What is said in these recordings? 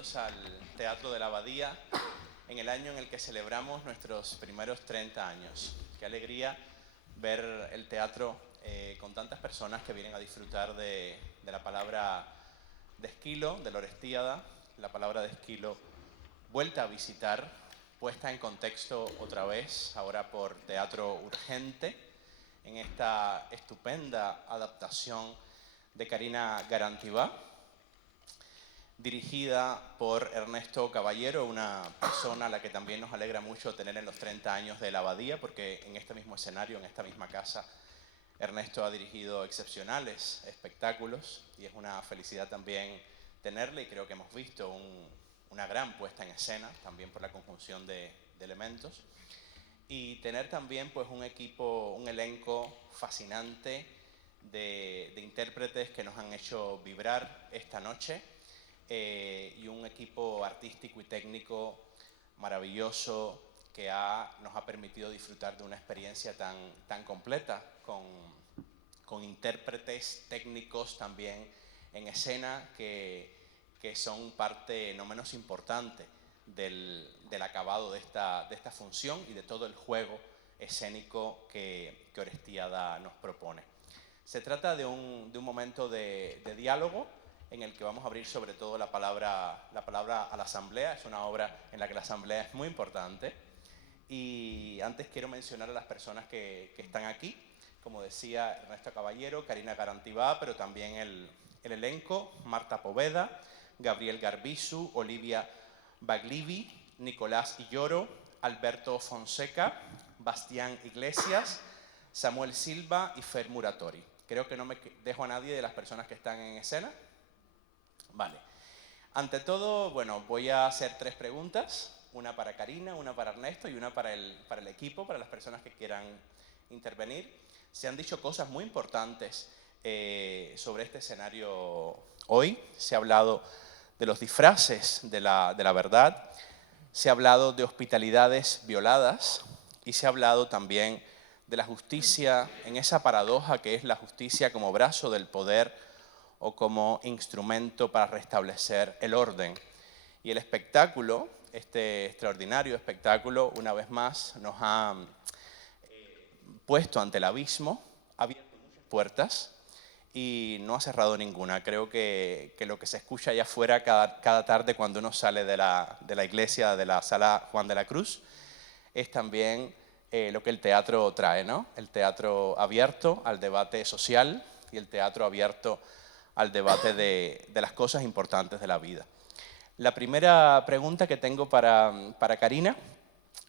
bienvenidos al Teatro de la Abadía en el año en el que celebramos nuestros primeros 30 años. Qué alegría ver el teatro con tantas personas que vienen a disfrutar de la palabra de Esquilo, de la Orestiada, la palabra de Esquilo vuelta a visitar, puesta en contexto otra vez, ahora por Teatro Urgente, en esta estupenda adaptación de Karina Garantibá, dirigida por Ernesto Caballero, una persona a la que también nos alegra mucho tener en los 30 años de la Abadía, porque en este mismo escenario, en esta misma casa, Ernesto ha dirigido excepcionales espectáculos y es una felicidad también tenerle, y creo que hemos visto una gran puesta en escena, también por la conjunción de elementos, y tener también pues un equipo, un elenco fascinante de intérpretes que nos han hecho vibrar esta noche, y un equipo artístico y técnico maravilloso que nos ha permitido disfrutar de una experiencia tan completa, con intérpretes técnicos también en escena que son parte no menos importante del acabado de esta función y de todo el juego escénico que Orestiada nos propone. Se trata de un momento de diálogo en el que vamos a abrir sobre todo la palabra a la asamblea. Es una obra en la que la asamblea es muy importante. Y antes quiero mencionar a las personas que están aquí. Como decía Ernesto Caballero, Karina Garantibá, pero también el elenco: Marta Poveda, Gabriel Garbizu, Olivia Baglivi, Nicolás Illoro, Alberto Fonseca, Bastián Iglesias, Samuel Silva y Fer Muratori. Creo que no me dejo a nadie de las personas que están en escena. Vale. Ante todo, bueno, voy a hacer 3 preguntas, una para Karina, una para Ernesto y una para el equipo, para las personas que quieran intervenir. Se han dicho cosas muy importantes sobre este escenario hoy. Se ha hablado de los disfraces de la verdad, se ha hablado de hospitalidades violadas y se ha hablado también de la justicia en esa paradoja que es la justicia como brazo del poder o como instrumento para restablecer el orden. Y el espectáculo, este extraordinario espectáculo, una vez más nos ha puesto ante el abismo, ha abierto muchas puertas y no ha cerrado ninguna. Creo que lo que se escucha allá afuera cada tarde cuando uno sale de la iglesia, de la sala Juan de la Cruz, es también lo que el teatro trae, ¿no? El teatro abierto al debate social y el teatro abierto al debate de las cosas importantes de la vida. La primera pregunta que tengo para Karina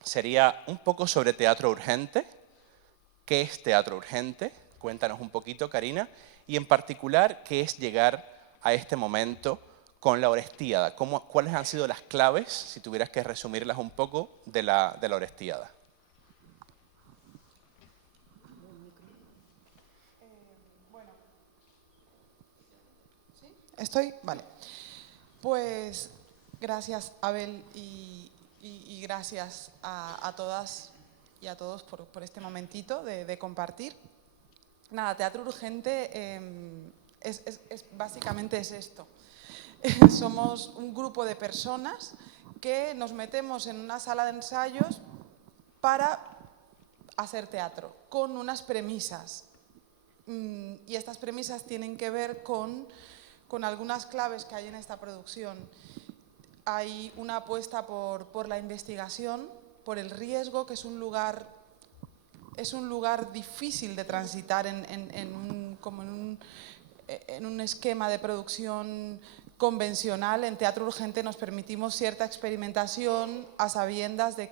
sería un poco sobre Teatro Urgente. ¿Qué es Teatro Urgente? Cuéntanos un poquito, Karina. Y en particular, ¿qué es llegar a este momento con la Orestiada? ¿Cuáles han sido las claves, si tuvieras que resumirlas un poco, de la Orestiada? ¿Estoy? Vale. Pues gracias, Abel, y gracias a todas y a todos por este momentito de compartir. Nada, Teatro Urgente básicamente es esto. Somos un grupo de personas que nos metemos en una sala de ensayos para hacer teatro, con unas premisas. Y estas premisas tienen que ver con algunas claves que hay en esta producción. Hay una apuesta por la investigación, por el riesgo, que es un lugar difícil de transitar en un esquema de producción convencional. En Teatro Urgente nos permitimos cierta experimentación a sabiendas de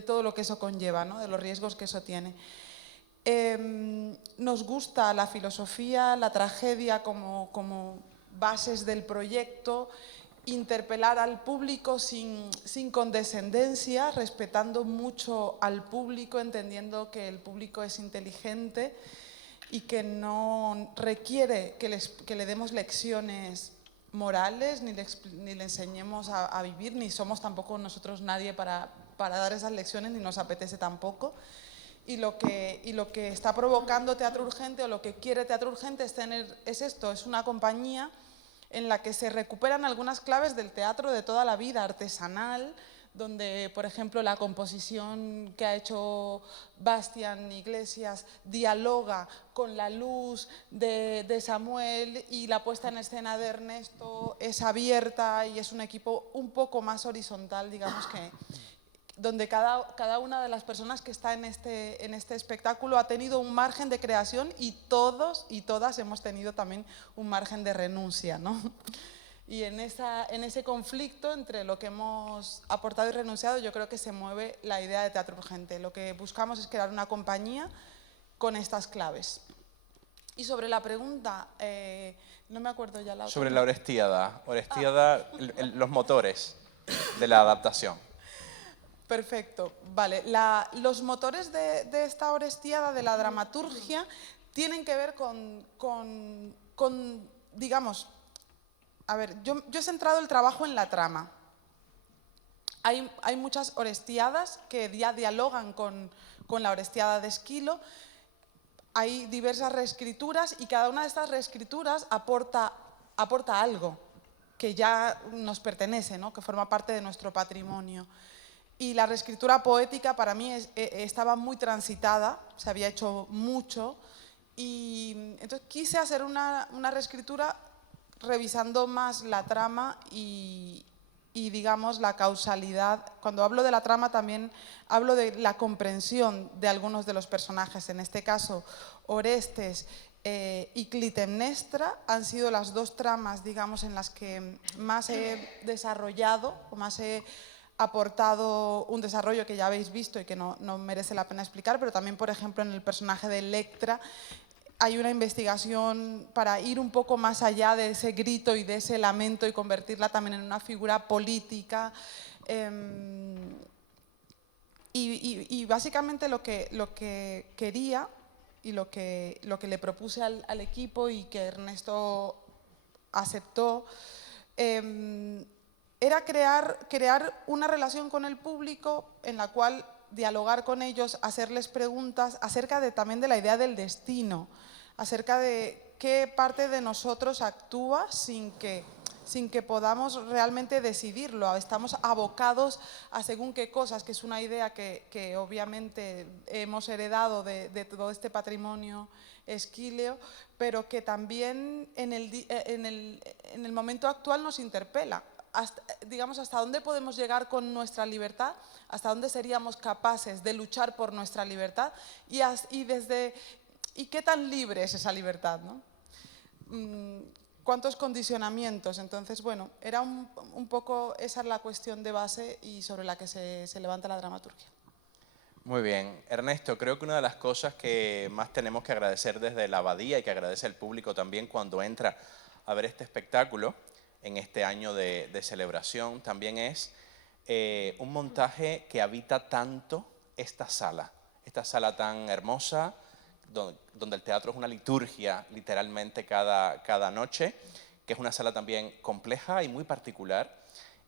todo lo que eso conlleva, ¿no? De los riesgos que eso tiene. Nos gusta la filosofía, la tragedia como bases del proyecto, interpelar al público sin condescendencia, respetando mucho al público, entendiendo que el público es inteligente y que no requiere que le demos lecciones morales, ni le enseñemos a vivir, ni somos tampoco nosotros nadie para dar esas lecciones, ni nos apetece tampoco. Y lo que está provocando Teatro Urgente, o lo que quiere Teatro Urgente, es esto: es una compañía en la que se recuperan algunas claves del teatro de toda la vida, artesanal, donde, por ejemplo, la composición que ha hecho Bastián Iglesias dialoga con la luz de Samuel, y la puesta en escena de Ernesto es abierta y es un equipo un poco más horizontal, digamos, que donde cada una de las personas que está en este espectáculo ha tenido un margen de creación, y todos y todas hemos tenido también un margen de renuncia, ¿no? Y en ese conflicto entre lo que hemos aportado y renunciado, yo creo que se mueve la idea de Teatro Urgente. Lo que buscamos es crear una compañía con estas claves. Y sobre la pregunta, no me acuerdo ya la otra. Sobre la Orestiada, los motores de la adaptación. Perfecto, vale. Los motores de esta Orestiada, de la dramaturgia, tienen que ver con digamos, a ver, yo he centrado el trabajo en la trama. Hay muchas Orestiadas que ya dialogan con la Orestiada de Esquilo. Hay diversas reescrituras y cada una de estas reescrituras aporta algo que ya nos pertenece, ¿no? Que forma parte de nuestro patrimonio. Y la reescritura poética para mí estaba muy transitada, se había hecho mucho, y entonces quise hacer una reescritura revisando más la trama y digamos la causalidad. Cuando hablo de la trama también hablo de la comprensión de algunos de los personajes. En este caso, Orestes y Clitemnestra han sido las dos tramas, digamos, en las que más he desarrollado o más he aportado un desarrollo que ya habéis visto y que no merece la pena explicar, pero también, por ejemplo, en el personaje de Electra hay una investigación para ir un poco más allá de ese grito y de ese lamento y convertirla también en una figura política. Y básicamente lo que quería y lo que le propuse al equipo y que Ernesto aceptó, era crear una relación con el público en la cual dialogar con ellos, hacerles preguntas acerca también de la idea del destino, acerca de qué parte de nosotros actúa sin que podamos realmente decidirlo. Estamos abocados a según qué cosas, que es una idea que obviamente hemos heredado de todo este patrimonio esquíleo, pero que también en el momento actual nos interpela. Digamos, hasta dónde podemos llegar con nuestra libertad, hasta dónde seríamos capaces de luchar por nuestra libertad y qué tan libre es esa libertad, ¿no? ¿Cuántos condicionamientos? Entonces, bueno, era un poco esa es la cuestión de base y sobre la que se levanta la dramaturgia. Muy bien. Ernesto, creo que una de las cosas que más tenemos que agradecer desde la Abadía y que agradece el público también cuando entra a ver este espectáculo en este año de celebración también es un montaje que habita tanto esta sala tan hermosa, donde el teatro es una liturgia literalmente cada noche, que es una sala también compleja y muy particular,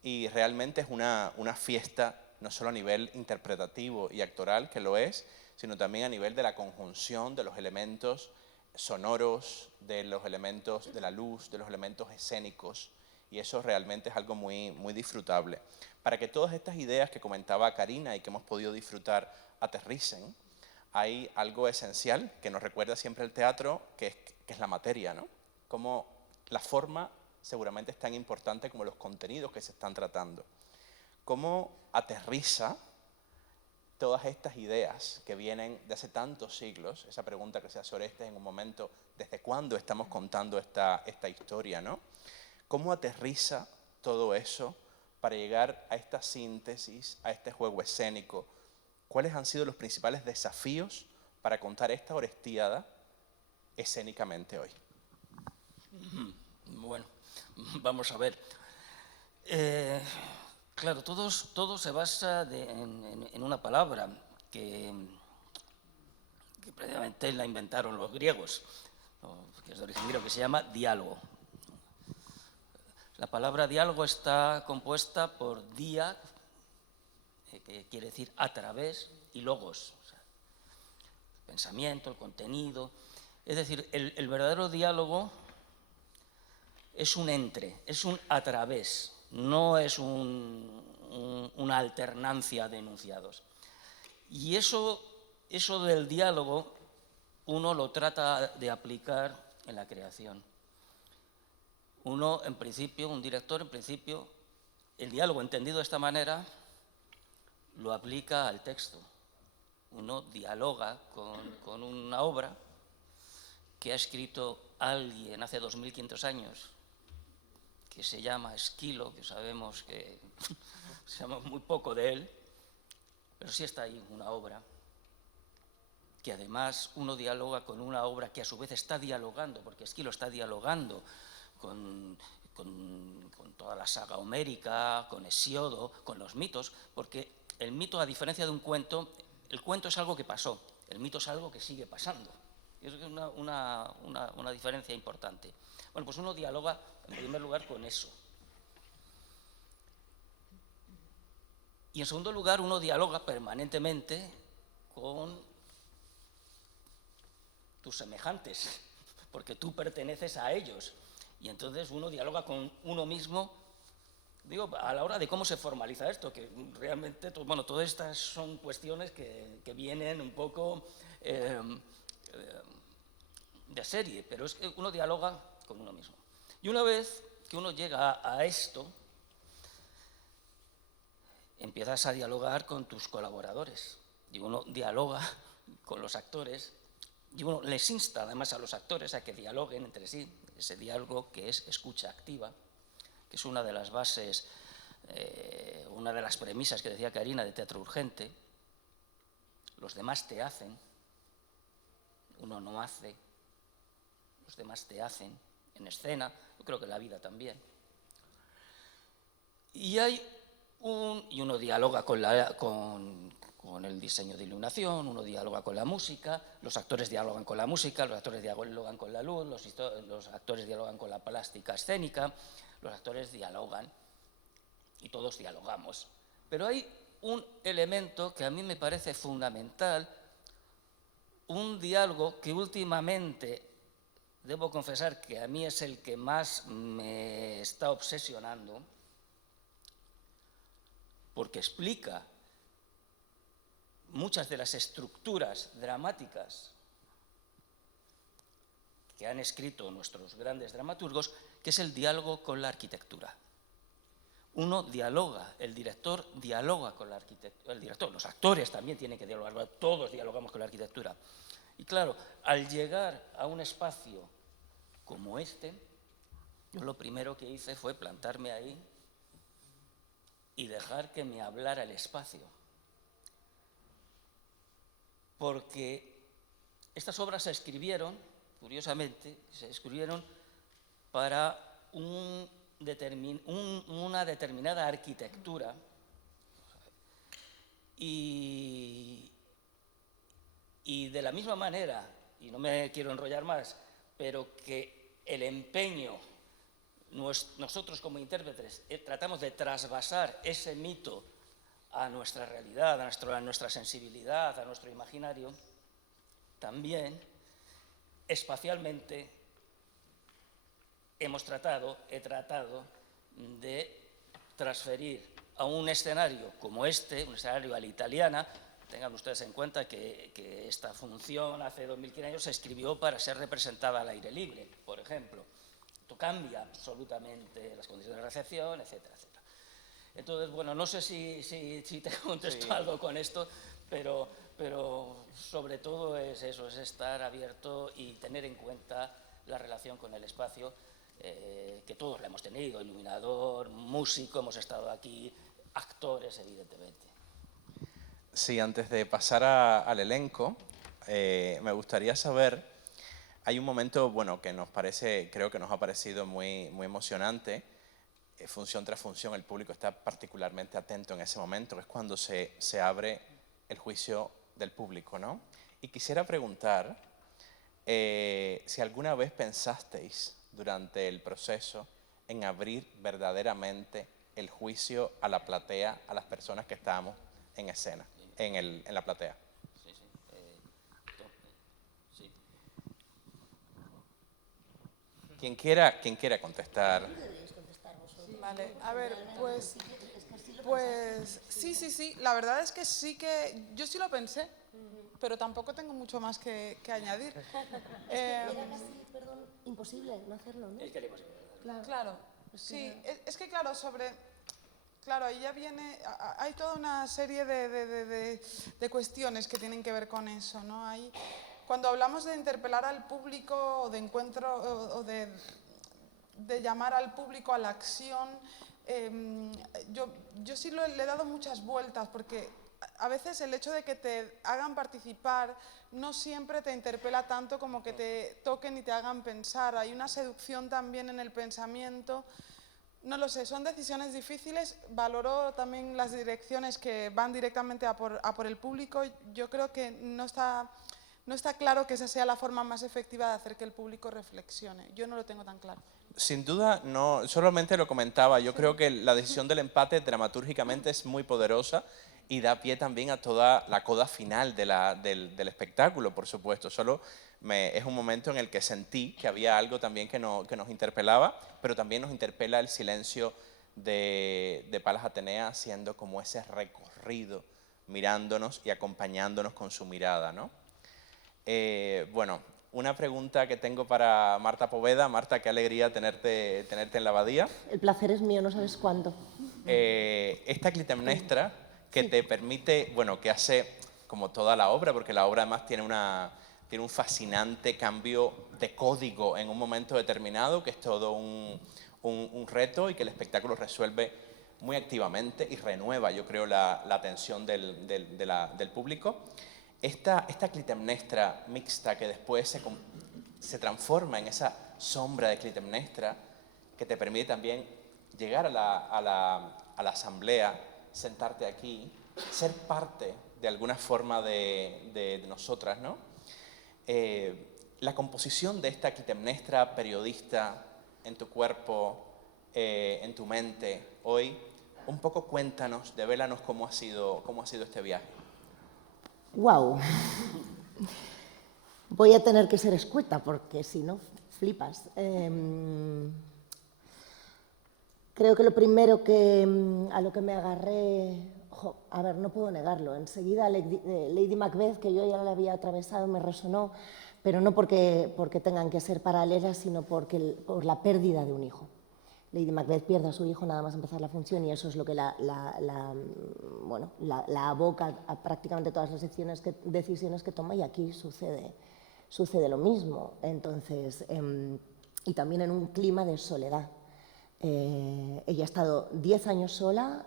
y realmente es una fiesta no solo a nivel interpretativo y actoral, que lo es, sino también a nivel de la conjunción de los elementos sonoros, de los elementos de la luz, de los elementos escénicos, y eso realmente es algo muy, muy disfrutable. Para que todas estas ideas que comentaba Karina y que hemos podido disfrutar aterricen, hay algo esencial que nos recuerda siempre el teatro, que es la materia, ¿no? Como la forma seguramente es tan importante como los contenidos que se están tratando. ¿Cómo aterriza todas estas ideas que vienen de hace tantos siglos? Esa pregunta que se hace Orestes en un momento, ¿desde cuándo estamos contando esta historia, ¿no? ¿Cómo aterriza todo eso para llegar a esta síntesis, a este juego escénico? ¿Cuáles han sido los principales desafíos para contar esta Orestiada escénicamente hoy? Bueno, vamos a ver. Claro, todo se basa en una palabra que previamente la inventaron los griegos, que es de origen griego, que se llama diálogo. La palabra diálogo está compuesta por dia, que quiere decir a través, y logos, o sea, el pensamiento, el contenido. Es decir, el verdadero diálogo es un entre, es un a través, no es una alternancia de enunciados. Y eso del diálogo uno lo trata de aplicar en la creación. Uno, en principio, un director, en principio, el diálogo entendido de esta manera lo aplica al texto. Uno dialoga con una obra que ha escrito alguien hace 2500 años, que se llama Esquilo, que sabemos muy poco de él, pero sí está ahí una obra, que además uno dialoga con una obra que a su vez está dialogando, porque Esquilo está dialogando con toda la saga homérica, con Hesíodo, con los mitos, porque el mito, a diferencia de un cuento, el cuento es algo que pasó, el mito es algo que sigue pasando. Y eso es una diferencia importante. Bueno, pues uno dialoga, en primer lugar, con eso. Y en segundo lugar, uno dialoga permanentemente con tus semejantes, porque tú perteneces a ellos. Y entonces uno dialoga con uno mismo, digo, a la hora de cómo se formaliza esto, que realmente, bueno, todas estas son cuestiones que vienen un poco de serie, pero es que uno dialoga con uno mismo. Y una vez que uno llega a esto, empiezas a dialogar con tus colaboradores. Y uno dialoga con los actores, y uno les insta además a los actores a que dialoguen entre sí, ese diálogo que es escucha activa, que es una de las bases, una de las premisas que decía Karina de teatro urgente. Los demás te hacen, uno no hace, los demás te hacen en escena, yo creo que en la vida también. Y uno dialoga con el diseño de iluminación, uno dialoga con la música, los actores dialogan con la música, los actores dialogan con la luz, los actores dialogan con la plástica escénica, los actores dialogan y todos dialogamos. Pero hay un elemento que a mí me parece fundamental, un diálogo que últimamente, debo confesar que a mí es el que más me está obsesionando, porque explica muchas de las estructuras dramáticas que han escrito nuestros grandes dramaturgos, que es el diálogo con la arquitectura. Uno dialoga, el director dialoga con la arquitectura, los actores también tienen que dialogar, todos dialogamos con la arquitectura. Y claro, al llegar a un espacio como este, yo lo primero que hice fue plantarme ahí y dejar que me hablara el espacio. Porque estas obras se escribieron, curiosamente, para una determinada arquitectura y de la misma manera, y no me quiero enrollar más, pero que el empeño, nosotros como intérpretes tratamos de trasvasar ese mito a nuestra realidad, a nuestra sensibilidad, a nuestro imaginario, también espacialmente he tratado de transferir a un escenario como este, un escenario a la italiana. Tengan ustedes en cuenta que esta función hace 2500 años se escribió para ser representada al aire libre, por ejemplo. Esto cambia absolutamente las condiciones de recepción, etcétera, etcétera. Entonces, bueno, no sé si te contesto algo con esto, pero sobre todo es eso, es estar abierto y tener en cuenta la relación con el espacio, que todos la hemos tenido, iluminador, músico, hemos estado aquí, actores, evidentemente. Sí, antes de pasar al elenco, me gustaría saber, hay un momento, bueno, que creo que nos ha parecido muy, muy emocionante, función tras función, el público está particularmente atento en ese momento, que es cuando se abre el juicio del público, ¿no? Y quisiera preguntar si alguna vez pensasteis durante el proceso en abrir verdaderamente el juicio a la platea, a las personas que estábamos en escena, en la platea. Sí. Quien quiera contestar. Vale, a ver, pues sí, la verdad es que sí que, yo sí lo pensé, pero tampoco tengo mucho más que añadir. Era casi, perdón, imposible no hacerlo, ¿no? Es que era imposible. Claro, sí, es que claro, claro, ahí ya viene, hay toda una serie de cuestiones que tienen que ver con eso, ¿no? Cuando hablamos de interpelar al público o de encuentro o de llamar al público a la acción, yo sí le he dado muchas vueltas, porque a veces el hecho de que te hagan participar no siempre te interpela tanto como que te toquen y te hagan pensar. Hay una seducción también en el pensamiento. No lo sé, son decisiones difíciles. Valoro también las direcciones que van directamente a por el público. Yo creo que no está claro que esa sea la forma más efectiva de hacer que el público reflexione. Yo no lo tengo tan claro. Sin duda, no, solamente lo comentaba. Yo creo que la decisión del empate dramatúrgicamente es muy poderosa y da pie también a toda la coda final del espectáculo, por supuesto. Es un momento en el que sentí que había algo también que nos interpelaba, pero también nos interpela el silencio de Palas Atenea haciendo como ese recorrido, mirándonos y acompañándonos con su mirada, ¿no? Bueno, una pregunta que tengo para Marta Poveda. Marta, qué alegría tenerte en la abadía. El placer es mío, no sabes cuánto. Esta Clitemnestra que te permite, bueno, que hace como toda la obra, porque la obra además tiene un fascinante cambio de código en un momento determinado, que es todo un reto y que el espectáculo resuelve muy activamente y renueva, yo creo, la atención del público. Esta Clitemnestra mixta que después se transforma en esa sombra de Clitemnestra que te permite también llegar a la asamblea, sentarte aquí, ser parte de alguna forma de nosotras, ¿no? La composición de esta Clitemnestra periodista en tu cuerpo, en tu mente, hoy, un poco cuéntanos, devélanos cómo ha sido este viaje. ¡Guau! Voy a tener que ser escueta porque si no, flipas. Creo que lo primero a lo que me agarré, a ver, no puedo negarlo, enseguida Lady Macbeth, que yo ya la había atravesado, me resonó, pero no porque tengan que ser paralelas, sino por la pérdida de un hijo. Lady Macbeth pierde a su hijo nada más empezar la función y eso es lo que la aboca a prácticamente todas las decisiones que toma, y aquí sucede lo mismo. Entonces, y también en un clima de soledad. Ella ha estado 10 años sola,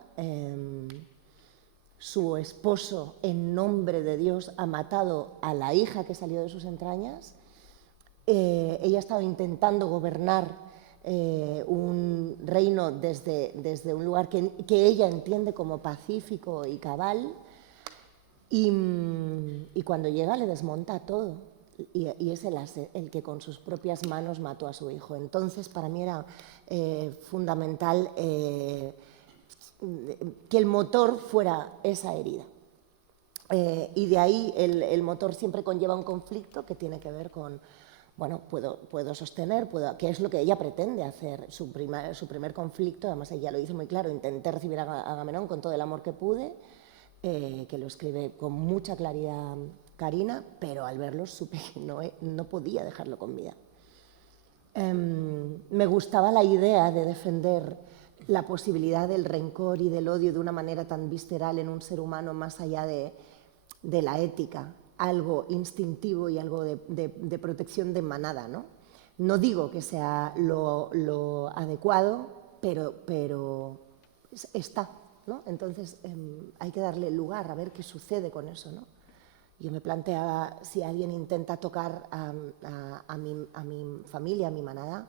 su esposo, en nombre de Dios, ha matado a la hija que salió de sus entrañas, ella ha estado intentando gobernar un reino desde un lugar que ella entiende como pacífico y cabal, y cuando llega le desmonta todo, y es el que con sus propias manos mató a su hijo. Entonces para mí era fundamental que el motor fuera esa herida, y de ahí el motor siempre conlleva un conflicto que tiene que ver con, bueno, puedo sostener, que es lo que ella pretende hacer, su primer conflicto. Además ella lo dice muy claro: intenté recibir a Agamenón con todo el amor que pude, que lo escribe con mucha claridad Carina, pero al verlo supe que no podía dejarlo con vida. Me gustaba la idea de defender la posibilidad del rencor y del odio de una manera tan visceral en un ser humano, más allá de la ética, algo instintivo y algo de protección de manada, ¿no? No digo que sea lo adecuado, pero está, ¿no? Entonces hay que darle lugar a ver qué sucede con eso, ¿no? Yo me planteaba, si alguien intenta tocar a mi familia, a mi manada,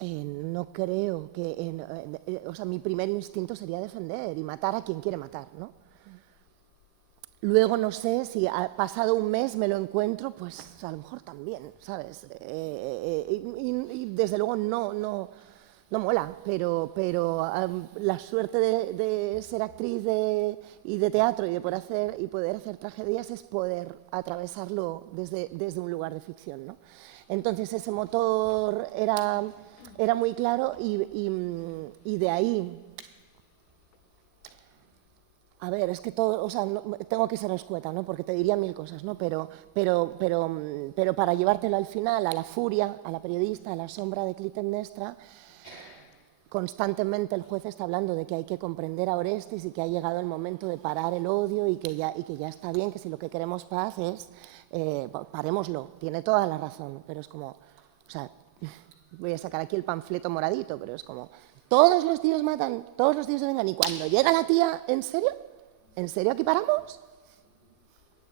no creo que... o sea, mi primer instinto sería defender y matar a quien quiere matar, ¿no? Luego no sé si pasado un mes me lo encuentro, pues a lo mejor también, ¿sabes? Y desde luego no mola, pero la suerte de ser actriz y de teatro y de poder hacer tragedias es poder atravesarlo desde un lugar de ficción, ¿no? Entonces ese motor era muy claro y de ahí... A ver, es que todo, o sea, tengo que ser escueta, ¿no? Porque te diría mil cosas, ¿no? Pero para llevártelo al final, a la furia, a la periodista, a la sombra de Clitemnestra, constantemente el juez está hablando de que hay que comprender a Orestes y que ha llegado el momento de parar el odio y que ya está bien, que si lo que queremos paz es, parémoslo. Tiene toda la razón, pero es como, o sea, voy a sacar aquí el panfleto moradito, pero es como, todos los tíos matan, todos los tíos se vengan, y cuando llega la tía, ¿en serio? ¿En serio aquí paramos?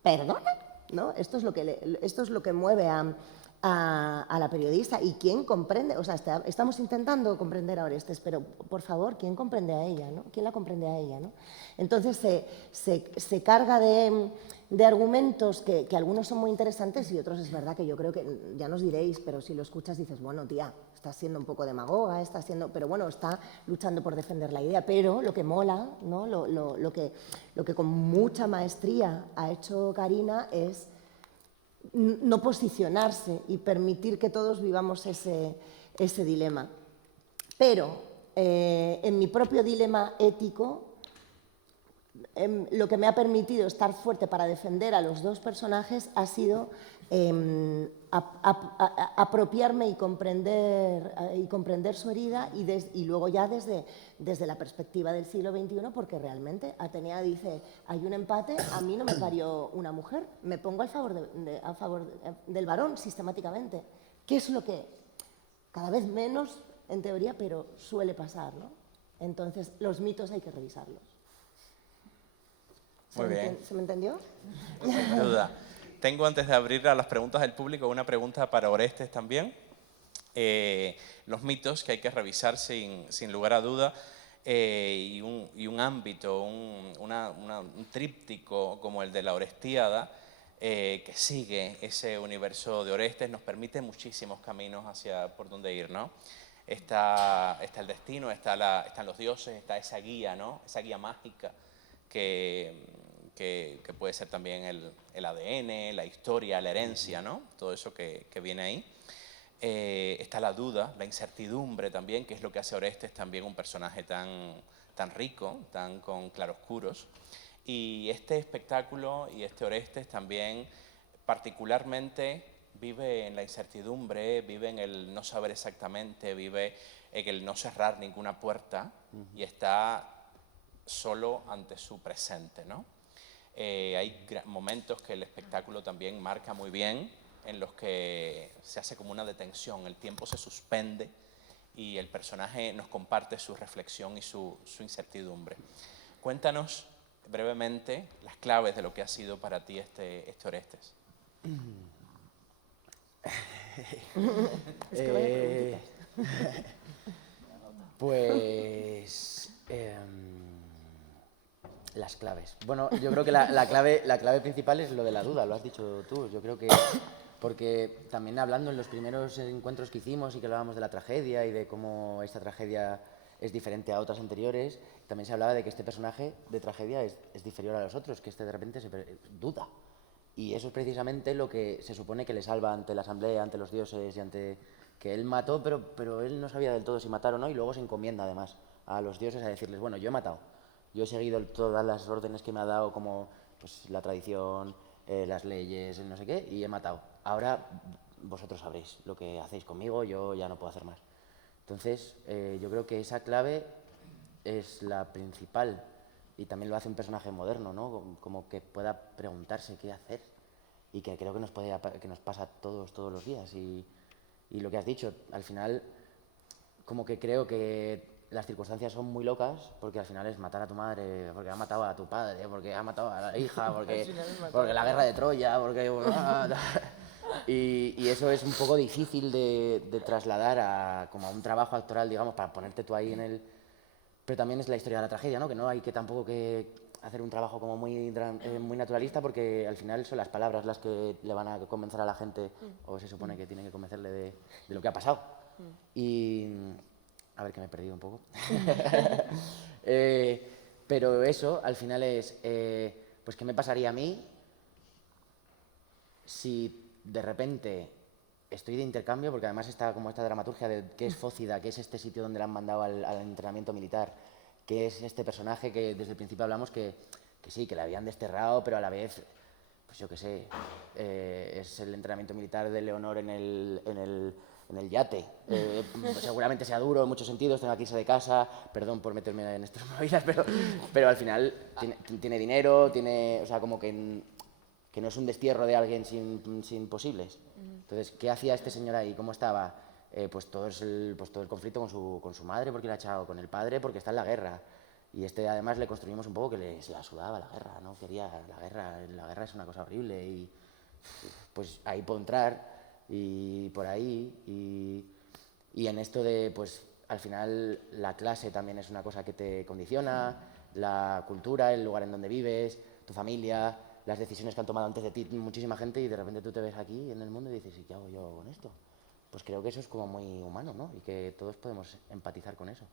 ¿Perdona? ¿No? Esto es lo que mueve a la periodista. ¿Y quién comprende? O sea, estamos intentando comprender a Orestes, pero, por favor, ¿quién comprende a ella? ¿No? ¿Quién la comprende a ella? ¿No? Entonces, se carga de argumentos que algunos son muy interesantes y otros es verdad que yo creo que, ya nos diréis, pero si lo escuchas dices, bueno, tía, está siendo un poco demagoga, pero bueno, está luchando por defender la idea. Pero lo que mola, ¿no? lo que con mucha maestría ha hecho Carina es no posicionarse y permitir que todos vivamos ese dilema. Pero en mi propio dilema ético, lo que me ha permitido estar fuerte para defender a los dos personajes ha sido apropiarme y comprender su herida y luego ya desde la perspectiva del siglo XXI, porque realmente Atenea dice, hay un empate, a mí no me parió una mujer, me pongo a favor del varón sistemáticamente, que es lo que cada vez menos, en teoría, pero suele pasar, ¿no? Entonces, los mitos hay que revisarlos. Muy bien. ¿Se me entendió? Sin duda. Tengo, antes de abrir a las preguntas del público, una pregunta para Orestes también. Los mitos que hay que revisar sin lugar a duda, y un ámbito, un tríptico como el de la Orestíada, que sigue ese universo de Orestes, nos permite muchísimos caminos por donde ir, ¿no? Está el destino, están los dioses, está esa guía, ¿no? Esa guía mágica que puede ser también el ADN, la historia, la herencia, ¿no? Todo eso que viene ahí. Está la duda, la incertidumbre también, que es lo que hace Orestes también un personaje tan rico, tan con claroscuros. Y este espectáculo y este Orestes también particularmente vive en la incertidumbre, vive en el no saber exactamente, vive en el no cerrar ninguna puerta y está solo ante su presente, ¿no? Hay momentos que el espectáculo también marca muy bien, en los que se hace como una detención, el tiempo se suspende y el personaje nos comparte su reflexión y su incertidumbre. Cuéntanos brevemente las claves de lo que ha sido para ti este Orestes. Pues las claves. Bueno, yo creo que la clave principal es lo de la duda, lo has dicho tú. Yo creo que, porque también hablando en los primeros encuentros que hicimos y que hablábamos de la tragedia y de cómo esta tragedia es diferente a otras anteriores, también se hablaba de que este personaje de tragedia es inferior a los otros, que de repente se duda. Y eso es precisamente lo que se supone que le salva ante la asamblea, ante los dioses y ante que él mató, pero él no sabía del todo si matar o no, y luego se encomienda además a los dioses a decirles, bueno, yo he matado, yo he seguido todas las órdenes que me ha dado, como pues, la tradición, las leyes, el no sé qué, y he matado. Ahora vosotros sabréis lo que hacéis conmigo, yo ya no puedo hacer más. Entonces, yo creo que esa clave es la principal. Y también lo hace un personaje moderno, ¿no? Como que pueda preguntarse qué hacer. Y que creo que nos pasa a todos los días. Y lo que has dicho, al final, como que creo que las circunstancias son muy locas, porque al final es matar a tu madre, porque ha matado a tu padre, porque ha matado a la hija, porque la guerra de Troya, porque... Y eso es un poco difícil de trasladar como a un trabajo actoral, digamos, para ponerte tú ahí en el... Pero también es la historia de la tragedia, ¿no? Que no hay que tampoco que hacer un trabajo como muy naturalista, porque al final son las palabras las que le van a convencer a la gente, o se supone que tienen que convencerle de lo que ha pasado. Y... A ver, que me he perdido un poco. Pero eso, al final es... pues, ¿qué me pasaría a mí si de repente estoy de intercambio porque además está como esta dramaturgia de qué es Fócida, qué es este sitio donde le han mandado al entrenamiento militar, qué es este personaje que desde el principio hablamos que sí, que le habían desterrado, pero a la vez, pues yo qué sé, es el entrenamiento militar de Leonor en el yate. Pues seguramente sea duro en muchos sentidos, tenga que irse de casa, perdón por meterme en estas movidas, pero al final tiene dinero, o sea, como que no es un destierro de alguien sin posibles. Entonces, ¿qué hacía este señor ahí? ¿Cómo estaba? Pues todo el conflicto con su madre porque la ha echado, con el padre porque está en la guerra. Y además le construimos un poco que se la sudaba la guerra, no quería la guerra es una cosa horrible y pues ahí puedo entrar y por ahí y en esto de pues al final la clase también es una cosa que te condiciona, la cultura, el lugar en donde vives, tu familia, las decisiones que han tomado antes de ti muchísima gente y de repente tú te ves aquí en el mundo y dices, ¿y qué hago yo con esto? Pues creo que eso es como muy humano, ¿no? Y que todos podemos empatizar con eso.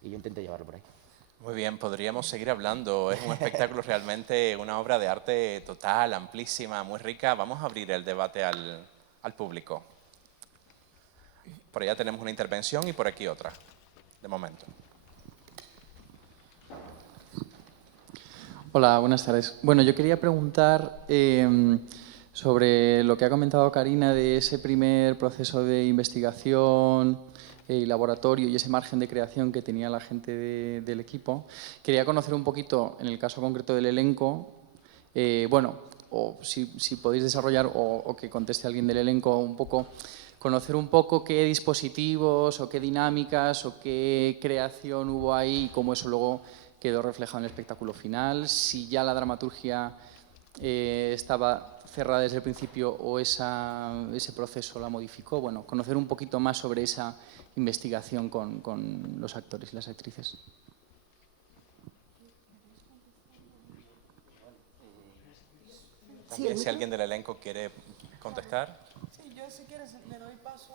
Y yo intenté llevarlo por ahí. Muy bien, podríamos seguir hablando. Es un espectáculo realmente, una obra de arte total, amplísima, muy rica. Vamos a abrir el debate al público. Por allá tenemos una intervención y por aquí otra, de momento. Hola, buenas tardes. Bueno, yo quería preguntar sobre lo que ha comentado Karina de ese primer proceso de investigación y laboratorio y ese margen de creación que tenía la gente del equipo. Quería conocer un poquito, en el caso concreto del elenco, bueno, o si podéis desarrollar o que conteste alguien del elenco un poco, conocer un poco qué dispositivos o qué dinámicas o qué creación hubo ahí y cómo eso luego quedó reflejado en el espectáculo final, si ya la dramaturgia estaba cerrada desde el principio o ese proceso la modificó. Bueno, conocer un poquito más sobre esa investigación con los actores y las actrices. También, si alguien del elenco quiere contestar. Sí, yo si quieres le doy paso.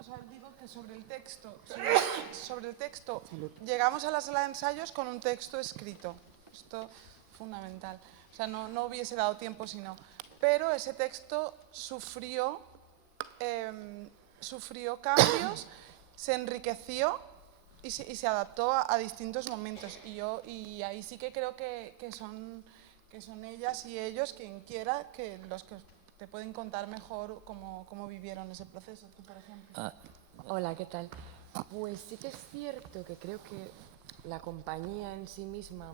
O sea, digo que sobre el texto, llegamos a la sala de ensayos con un texto escrito. Esto es fundamental. O sea, no hubiese dado tiempo si no. Pero ese texto sufrió cambios, se enriqueció y se adaptó a distintos momentos. Y ahí sí que creo que son ellas y ellos, quien quiera, que los que te pueden contar mejor cómo vivieron ese proceso. Tú, por ejemplo. Hola, ¿qué tal? Pues sí que es cierto que creo que la compañía en sí misma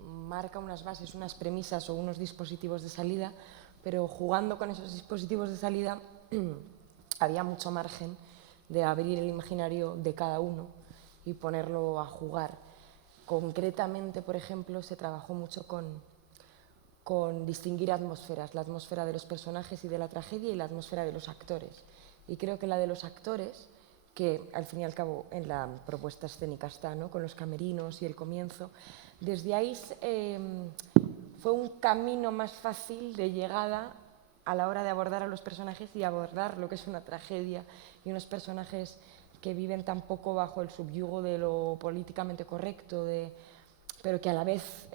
marca unas bases, unas premisas o unos dispositivos de salida, pero jugando con esos dispositivos de salida había mucho margen de abrir el imaginario de cada uno y ponerlo a jugar. Concretamente, por ejemplo, se trabajó mucho con distinguir atmósferas, la atmósfera de los personajes y de la tragedia y la atmósfera de los actores. Y creo que la de los actores, que al fin y al cabo en la propuesta escénica está, ¿no? Con los camerinos y el comienzo, desde ahí fue un camino más fácil de llegada a la hora de abordar a los personajes y abordar lo que es una tragedia y unos personajes que viven tan poco bajo el subyugo de lo políticamente correcto, pero que a la vez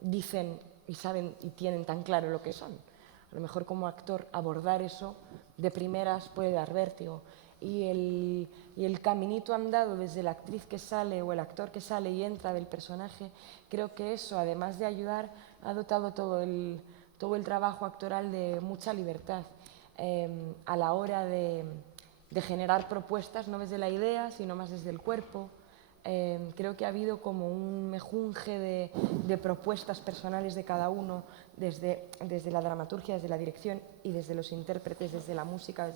dicen y saben y tienen tan claro lo que son. A lo mejor como actor abordar eso de primeras puede dar vértigo. Y el caminito andado desde la actriz que sale o el actor que sale y entra del personaje, creo que eso, además de ayudar, ha dotado todo el trabajo actoral de mucha libertad a la hora de generar propuestas, no desde la idea, sino más desde el cuerpo. Creo que ha habido como un mejunje de propuestas personales de cada uno, desde la dramaturgia, desde la dirección y desde los intérpretes, desde la música,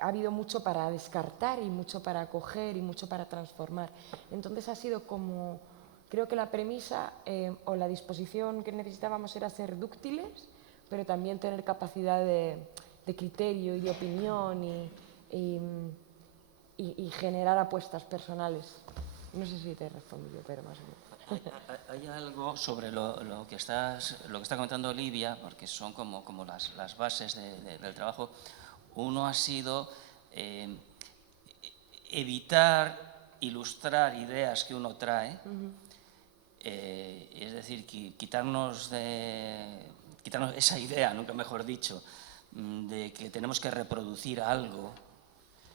ha habido mucho para descartar y mucho para acoger y mucho para transformar. Entonces ha sido como, creo que la premisa o la disposición que necesitábamos era ser dúctiles, pero también tener capacidad de criterio y de opinión y generar apuestas personales. No sé si te he respondido, pero más o menos. Hay algo sobre lo que está comentando Olivia, porque son como las bases del trabajo. Uno ha sido evitar ilustrar ideas que uno trae, es decir, quitarnos esa idea, nunca mejor dicho, de que tenemos que reproducir algo,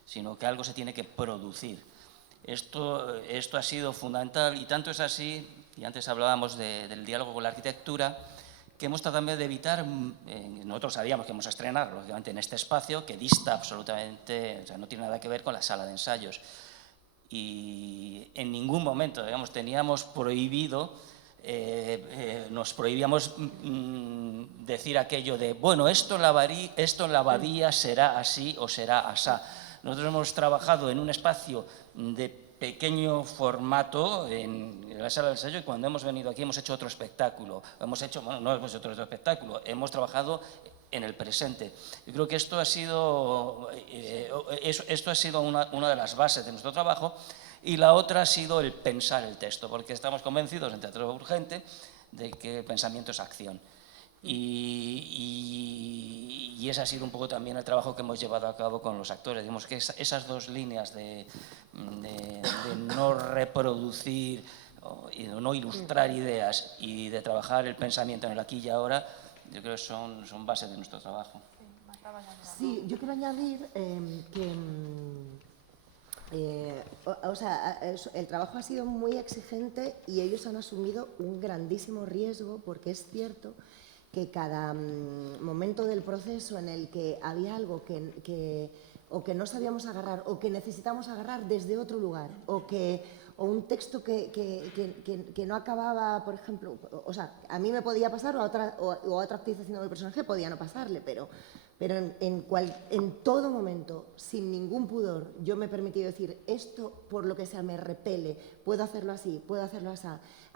sino que algo se tiene que producir. Esto ha sido fundamental y tanto es así, y antes hablábamos del diálogo con la arquitectura, que hemos tratado también de evitar, nosotros sabíamos que íbamos a estrenar, lógicamente, en este espacio, que dista absolutamente, o sea, no tiene nada que ver con la sala de ensayos. Y en ningún momento, digamos, teníamos prohibido, nos prohibíamos decir aquello de, bueno, esto en la abadía será así o será asá. Nosotros hemos trabajado en un espacio de pequeño formato en la sala de ensayo y cuando hemos venido aquí hemos hecho otro espectáculo. No hemos hecho otro espectáculo, hemos trabajado en el presente. Yo creo que esto ha sido una de las bases de nuestro trabajo y la otra ha sido el pensar el texto, porque estamos convencidos en Teatro Urgente de que el pensamiento es acción. Y ese ha sido un poco también el trabajo que hemos llevado a cabo con los actores. Digamos que esas dos líneas de no reproducir, no ilustrar ideas y de trabajar el pensamiento en el aquí y ahora, yo creo que son bases de nuestro trabajo. Sí, yo quiero añadir el trabajo ha sido muy exigente y ellos han asumido un grandísimo riesgo porque es cierto que cada momento del proceso en el que había algo que no sabíamos agarrar o que necesitamos agarrar desde otro lugar o un texto que no acababa, por ejemplo, o sea, a mí me podía pasar o a otra actriz haciendo el personaje podía no pasarle, pero en todo momento, sin ningún pudor, yo me he permitido decir esto por lo que sea me repele, puedo hacerlo así, puedo hacerlo así,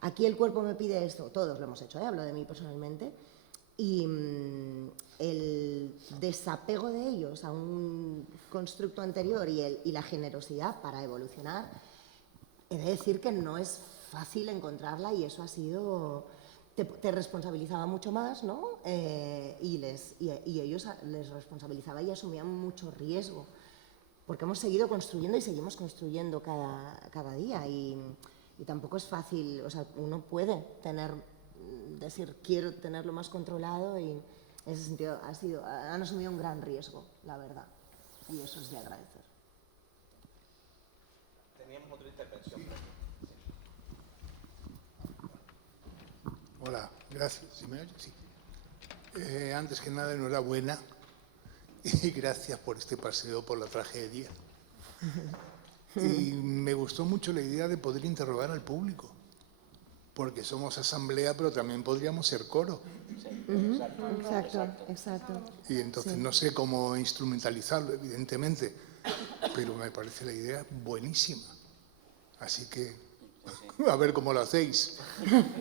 aquí el cuerpo me pide esto, todos lo hemos hecho, hablo de mí personalmente. Y el desapego de ellos a un constructo anterior y la generosidad para evolucionar, he de decir que no es fácil encontrarla y eso ha sido... Te responsabilizaba mucho más, ¿no? Y ellos les responsabilizaba y asumían mucho riesgo, porque hemos seguido construyendo y seguimos construyendo cada día y tampoco es fácil, o sea, uno puede decir quiero tenerlo más controlado y en ese sentido han asumido un gran riesgo, la verdad, y eso es de agradecer. Teníamos otra intervención. Sí. Hola, gracias. ¿Sí me oyes? Sí. Antes que nada, enhorabuena y gracias por este paseo por la tragedia. Y me gustó mucho la idea de poder interrogar al público. Porque somos asamblea, pero también podríamos ser coro. Exacto. Y entonces no sé cómo instrumentalizarlo, evidentemente, pero me parece la idea buenísima. Así que, a ver cómo lo hacéis.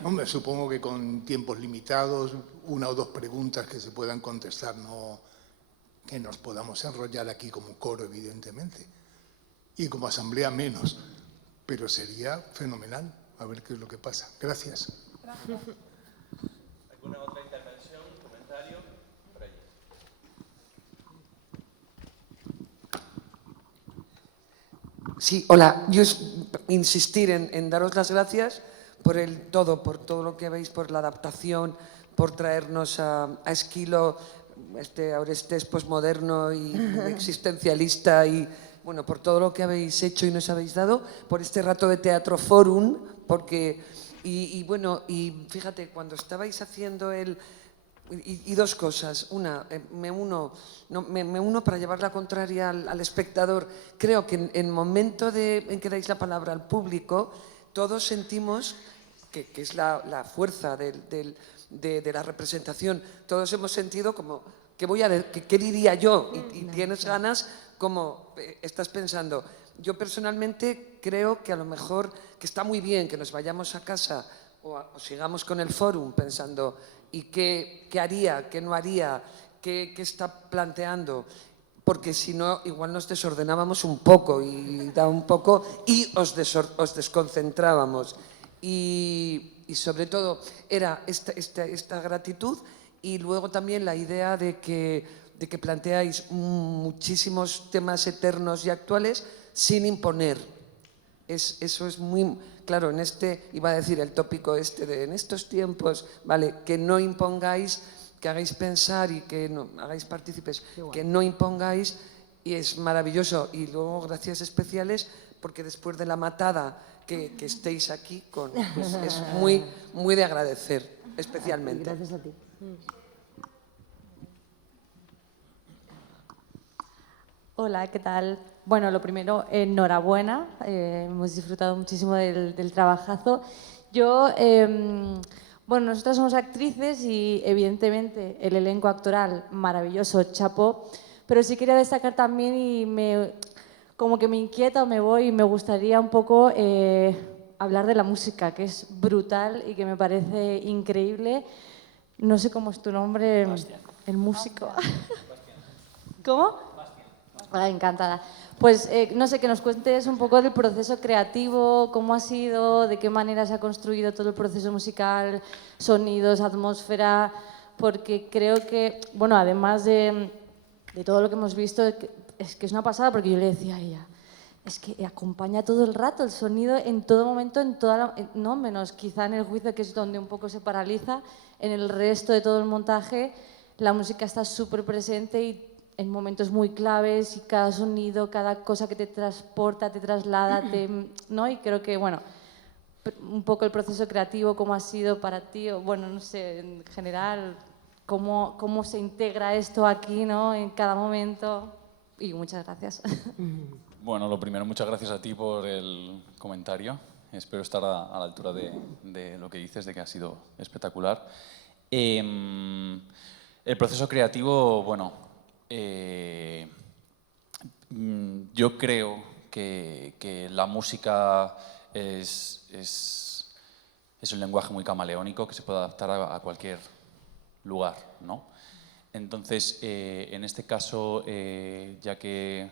Hombre, supongo que con tiempos limitados, 1 o 2 preguntas que se puedan contestar, no que nos podamos enrollar aquí como coro, evidentemente. Y como asamblea menos, pero sería fenomenal. A ver qué es lo que pasa. Gracias. ¿Alguna otra intervención, comentario? Por ahí. Sí, hola. Yo insistir en daros las gracias por por todo lo que veis, por la adaptación, por traernos a Esquilo, Orestes posmoderno y existencialista y bueno, por todo lo que habéis hecho y nos habéis dado, por este rato de Teatro Forum, porque, y fíjate, cuando estabais haciendo y 2 cosas. Una, me uno para llevar la contraria al espectador. Creo que en el momento en que dais la palabra al público, todos sentimos que es la fuerza de la representación. Todos hemos sentido como, ¿qué diría yo? Y tienes ganas, como estás pensando. Yo personalmente creo que a lo mejor que está muy bien que nos vayamos a casa o sigamos con el fórum pensando ¿y qué haría, qué no haría, qué está planteando? Porque si no, igual nos desordenábamos un poco y os desconcentrábamos. Y sobre todo era esta gratitud y luego también la idea de que planteáis muchísimos temas eternos y actuales sin imponer. Eso es muy claro, iba a decir el tópico de en estos tiempos, vale, que no impongáis, que hagáis pensar y que hagáis partícipes, que no impongáis, y es maravilloso. Y luego gracias especiales porque después de la matada que estéis aquí, pues es muy, muy de agradecer, especialmente. Gracias a ti. Hola, ¿qué tal? Bueno, lo primero, enhorabuena. Hemos disfrutado muchísimo del trabajazo. Yo, bueno, nosotras somos actrices y evidentemente el elenco actoral maravilloso, chapó, pero sí quería destacar también y como que me inquieta o me voy y me gustaría un poco hablar de la música, que es brutal y que me parece increíble. No sé cómo es tu nombre, Bastián. el músico. ¿Cómo? Ah, encantada. Pues no sé, que nos cuentes un poco del proceso creativo, cómo ha sido, de qué manera se ha construido todo el proceso musical, sonidos, atmósfera, porque creo que, bueno, además de todo lo que hemos visto, es que es una pasada, porque yo le decía a ella, es que acompaña todo el rato el sonido en todo momento, no menos quizá en el juicio, que es donde un poco se paraliza, en el resto de todo el montaje la música está súper presente y en momentos muy claves, y cada sonido, cada cosa que te transporta, te traslada, ¿no? Y creo que, bueno, un poco el proceso creativo, cómo ha sido para ti, o bueno, no sé, en general, cómo se integra esto aquí, ¿no? En cada momento. Y muchas gracias. Bueno, lo primero, muchas gracias a ti por el comentario. Espero estar a la altura de lo que dices, de que ha sido espectacular. El proceso creativo, bueno, yo creo que la música es un lenguaje muy camaleónico que se puede adaptar a cualquier lugar, ¿no? Entonces, en este caso, ya que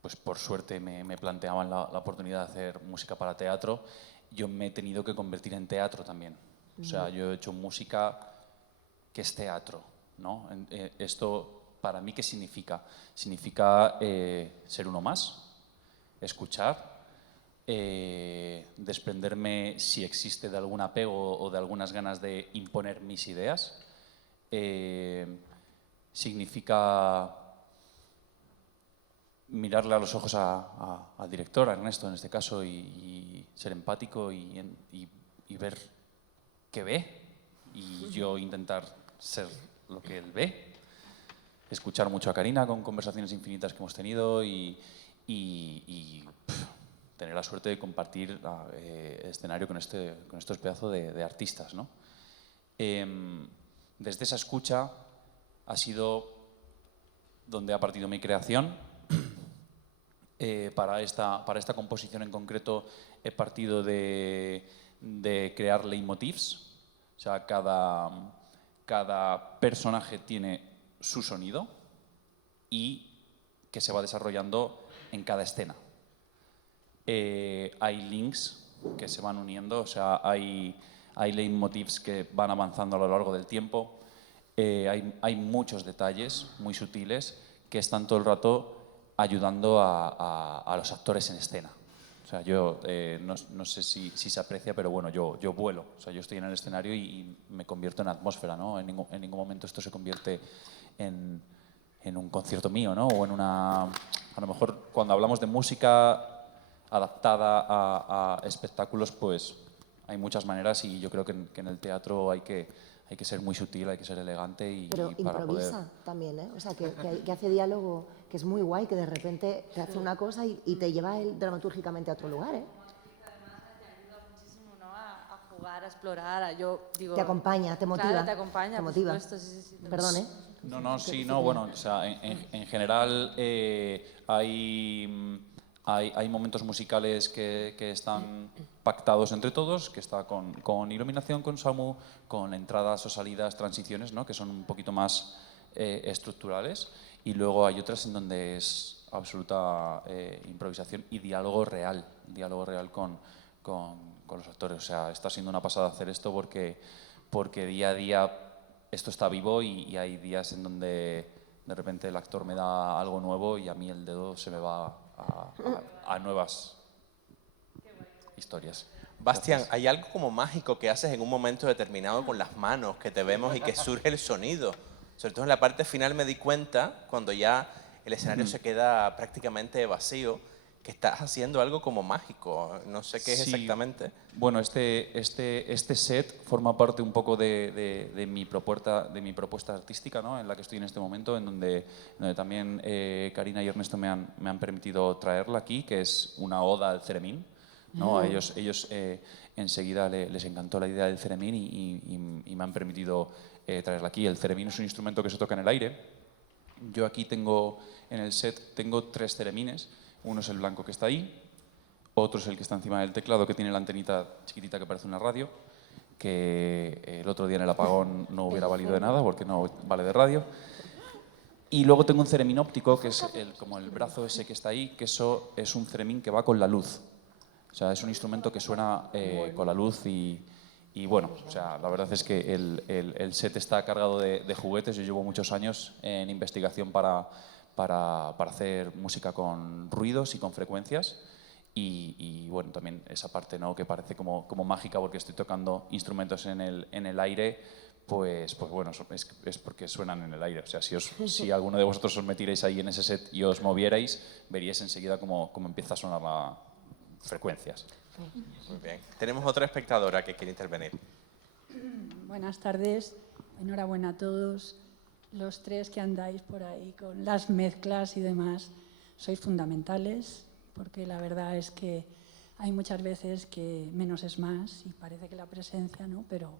pues por suerte me planteaban la oportunidad de hacer música para teatro, yo me he tenido que convertir en teatro también. O sea, yo he hecho música que es teatro, ¿no? Esto, para mí, ¿qué significa? Significa ser uno más, escuchar, desprenderme, si existe, de algún apego o de algunas ganas de imponer mis ideas. Significa mirarle a los ojos al director, a Ernesto en este caso, y ser empático y ver qué ve, y yo intentar ser lo que él ve. Escuchar mucho a Karina con conversaciones infinitas que hemos tenido y tener la suerte de compartir escenario con estos pedazos de artistas, ¿no? Desde esa escucha ha sido donde ha partido mi creación. Para esta composición en concreto he partido de crear leitmotivs. O sea, cada personaje tiene su sonido y que se va desarrollando en cada escena. Hay links que se van uniendo, o sea, hay leitmotivs que van avanzando a lo largo del tiempo. Hay muchos detalles muy sutiles que están todo el rato ayudando a los actores en escena. O sea, yo no sé si se aprecia, pero bueno, yo vuelo. O sea, yo estoy en el escenario y me convierto en atmósfera, ¿no? En ningún momento esto se convierte en un concierto mío, ¿no? O en una... A lo mejor cuando hablamos de música adaptada a espectáculos, pues hay muchas maneras, y yo creo que en el teatro hay que ser muy sutil, hay que ser elegante Pero para improvisa poder... también, ¿eh? O sea, que hace diálogo, que es muy guay, que de repente te hace una cosa y te lleva él dramatúrgicamente a otro lugar, ¿eh? Además, te ayuda muchísimo, ¿no? A jugar, a explorar, yo digo... Te acompaña, te motiva. Claro, te acompaña, te por motiva. supuesto, sí. Perdón, ¿eh? Sí, bueno, o sea, en general hay momentos musicales que están pactados entre todos, que está con iluminación, con Samu, con entradas o salidas, transiciones, ¿no? Que son un poquito más estructurales, y luego hay otras en donde es absoluta improvisación y diálogo real con los actores. O sea, está siendo una pasada hacer esto porque día a día esto está vivo, y hay días en donde de repente el actor me da algo nuevo y a mí el dedo se me va a nuevas historias. Bastián, ¿hay algo como mágico que haces en un momento determinado con las manos, que te vemos y que surge el sonido? Sobre todo en la parte final me di cuenta, cuando ya el escenario se queda prácticamente vacío, que estás haciendo algo como mágico. No sé qué es Sí. exactamente. Bueno, este set forma parte un poco de mi propuesta artística, ¿no? En la que estoy en este momento, en donde también Karina y Ernesto me han permitido traerla aquí, que es una oda al ceremín, ¿no? A ellos enseguida les encantó la idea del ceremín y me han permitido traerla aquí. El ceremín es un instrumento que se toca en el aire. Yo aquí en el set tengo 3 ceremines. Uno es el blanco que está ahí, otro es el que está encima del teclado, que tiene la antenita chiquitita que parece una radio, que el otro día en el apagón no hubiera valido de nada porque no vale de radio. Y luego tengo un ceremín óptico, que es como el brazo ese que está ahí, que eso es un ceremín que va con la luz. O sea, es un instrumento que suena con la luz y bueno, o sea, la verdad es que el set está cargado de juguetes. Yo llevo muchos años en investigación para hacer música con ruidos y con frecuencias y bueno, también esa parte, ¿no?, que parece como mágica porque estoy tocando instrumentos en el aire, pues bueno, es porque suenan en el aire. O sea, si alguno de vosotros os metierais ahí en ese set y os movierais, veríais enseguida cómo empieza a sonar las frecuencias. Muy bien. Tenemos otra espectadora que quiere intervenir. Buenas tardes, enhorabuena a todos. Los 3 que andáis por ahí con las mezclas y demás, sois fundamentales, porque la verdad es que hay muchas veces que menos es más y parece que la presencia, ¿no? Pero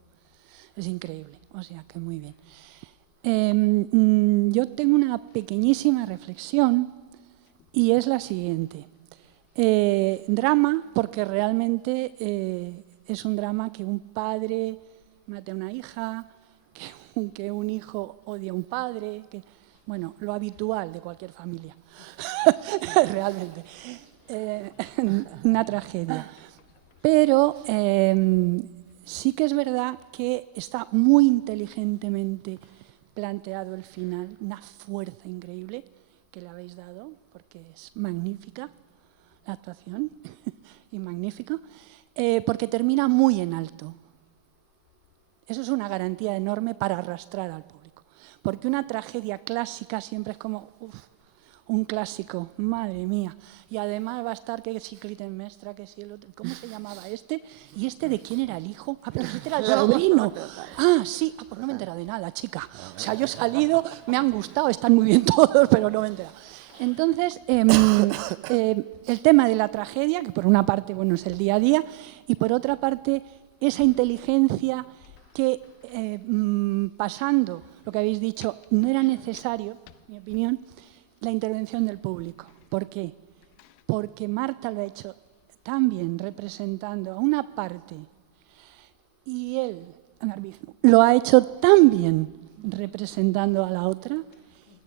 es increíble, o sea que muy bien. Yo tengo una pequeñísima reflexión y es la siguiente. Drama, porque realmente es un drama que un padre mate a una hija, que un hijo odia a un padre, bueno, lo habitual de cualquier familia, realmente. Una tragedia. Pero sí que es verdad que está muy inteligentemente planteado el final, una fuerza increíble que le habéis dado, porque es magnífica la actuación, y magnífica, porque termina muy en alto. Eso es una garantía enorme para arrastrar al público. Porque una tragedia clásica siempre es como, un clásico, madre mía. Y además va a estar que si Clitemnestra, que si el otro, ¿cómo se llamaba este? ¿Y este de quién era el hijo? Ah, pero este era el sobrino. Ah, sí, pues no me he enterado de nada, chica. O sea, yo he salido, me han gustado, están muy bien todos, pero no me he enterado. Entonces, el tema de la tragedia, que por una parte, bueno, es el día a día, y por otra parte, esa inteligencia que pasando lo que habéis dicho, no era necesario, en mi opinión, la intervención del público. ¿Por qué? Porque Marta lo ha hecho tan bien representando a una parte y él, Garbizo, lo ha hecho tan bien representando a la otra,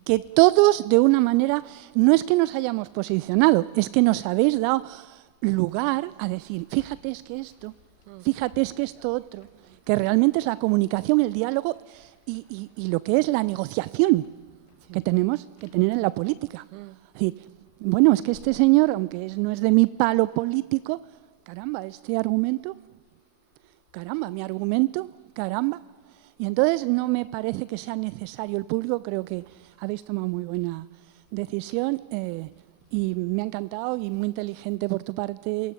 que todos de una manera, no es que nos hayamos posicionado, es que nos habéis dado lugar a decir, fíjate es que esto, fíjate es que esto otro, que realmente es la comunicación, el diálogo y lo que es la negociación que tenemos que tener en la política. Es decir, bueno, es que este señor, aunque no es de mi palo político, caramba, este argumento, caramba, mi argumento, caramba. Y entonces no me parece que sea necesario el público, creo que habéis tomado muy buena decisión y me ha encantado y muy inteligente por tu parte,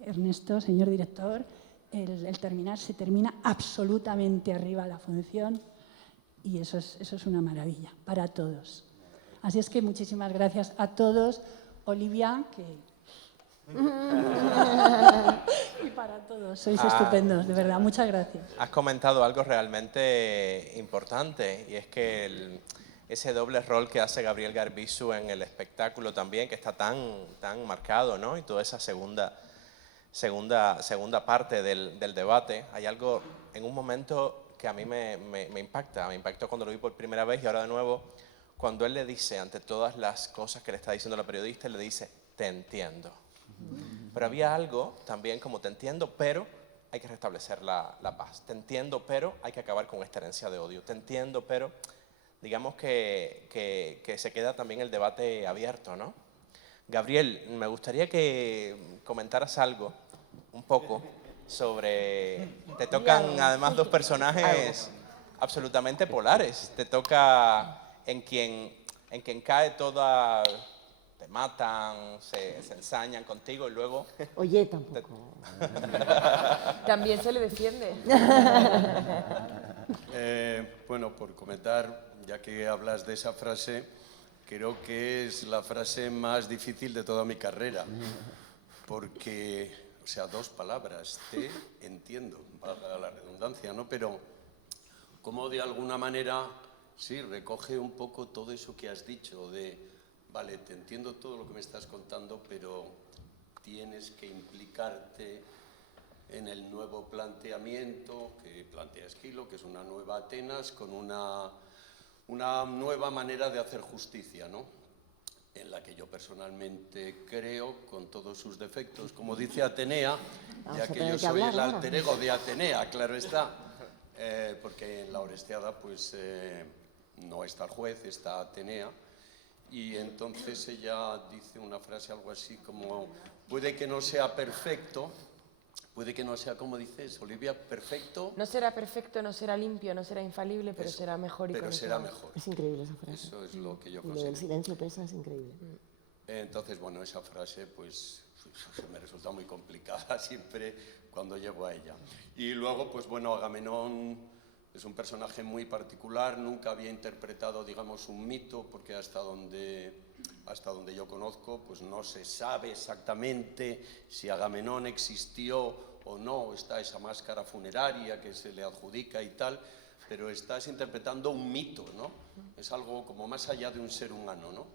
Ernesto, señor director. El terminar, se termina absolutamente arriba la función y eso es una maravilla para todos. Así es que muchísimas gracias a todos. Olivia, que... y para todos, sois estupendos, de verdad, muchas gracias. Has comentado algo realmente importante y es que ese doble rol que hace Gabriel Garbizu en el espectáculo también, que está tan marcado, ¿no? Y toda esa segunda parte del debate, hay algo en un momento que a mí me impactó cuando lo vi por primera vez y ahora de nuevo, cuando él le dice, ante todas las cosas que le está diciendo la periodista, él le dice, te entiendo. Pero había algo también como te entiendo, pero hay que restablecer la paz. Te entiendo, pero hay que acabar con esta herencia de odio. Te entiendo, pero digamos que se queda también el debate abierto, ¿no? Gabriel, me gustaría que comentaras algo, un poco, Te tocan además dos personajes absolutamente polares. Te toca en quien cae toda... Te matan, se ensañan contigo y luego... Oye, tampoco. También se le defiende. Bueno, por comentar, ya que hablas de esa frase, creo que es la frase más difícil de toda mi carrera. Porque, o sea, dos palabras, te entiendo, valga la redundancia, ¿no? Pero como de alguna manera, sí, recoge un poco todo eso que has dicho de... Vale, te entiendo todo lo que me estás contando, pero tienes que implicarte en el nuevo planteamiento que plantea Esquilo, que es una nueva Atenas con una nueva manera de hacer justicia, ¿no? En la que yo personalmente creo, con todos sus defectos, como dice Atenea, ya que yo soy el alter ego de Atenea, claro está, porque en la Orestiada pues no está el juez, está Atenea. Y entonces ella dice una frase algo así como, puede que no sea perfecto, puede que no sea, como dices, Olivia, perfecto. No será perfecto, no será limpio, no será infalible, pero será mejor y pero será mejor. Es increíble esa frase. Eso es lo que yo Y considero. lo del silencio pesa es increíble. Entonces, bueno, esa frase pues me resulta muy complicada siempre cuando llego a ella. Y luego, pues bueno, Agamenón es un personaje muy particular, nunca había interpretado, digamos, un mito, porque hasta donde yo conozco, pues no se sabe exactamente si Agamenón existió o no, está esa máscara funeraria que se le adjudica y tal, pero estás interpretando un mito, ¿no? Es algo como más allá de un ser humano, ¿no?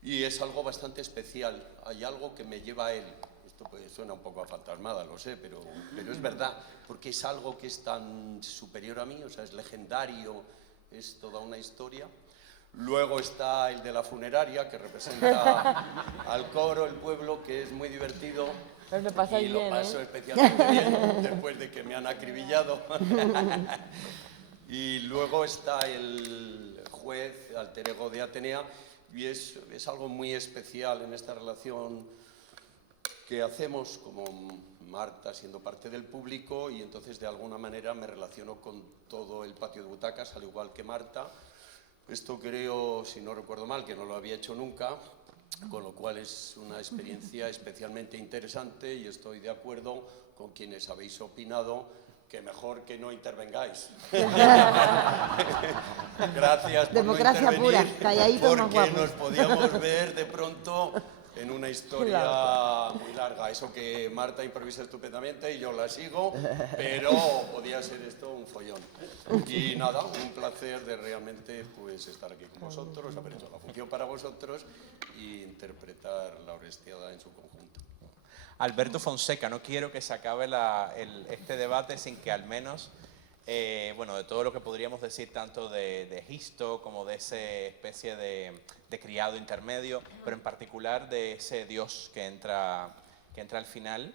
Y es algo bastante especial, hay algo que me lleva a él. Esto pues suena un poco a fantasmada, lo sé, pero es verdad, porque es algo que es tan superior a mí, o sea, es legendario, es toda una historia. Luego está el de la funeraria, que representa al coro, el pueblo, que es muy divertido. Pues me pasa y bien, lo paso especialmente bien, después de que me han acribillado. Y luego está el juez, alter ego de Atenea, y es algo muy especial en esta relación que hacemos como Marta siendo parte del público, y entonces de alguna manera me relaciono con todo el patio de butacas, al igual que Marta. Esto creo, si no recuerdo mal, que no lo había hecho nunca, con lo cual es una experiencia especialmente interesante y estoy de acuerdo con quienes habéis opinado que mejor que no intervengáis. Gracias por Democracia no intervenir, pura, calladitos más porque guapos. nos podíamos ver de pronto en una historia muy larga. Eso que Marta improvisa estupendamente y yo la sigo, pero podía ser esto un follón. Y nada, un placer de realmente pues estar aquí con vosotros, haber hecho la función para vosotros e interpretar la Orestiada en su conjunto. Alberto Fonseca, no quiero que se acabe este debate sin que al menos, bueno, de todo lo que podríamos decir tanto de Egisto como de esa especie de criado intermedio, pero en particular de ese Dios que entra al final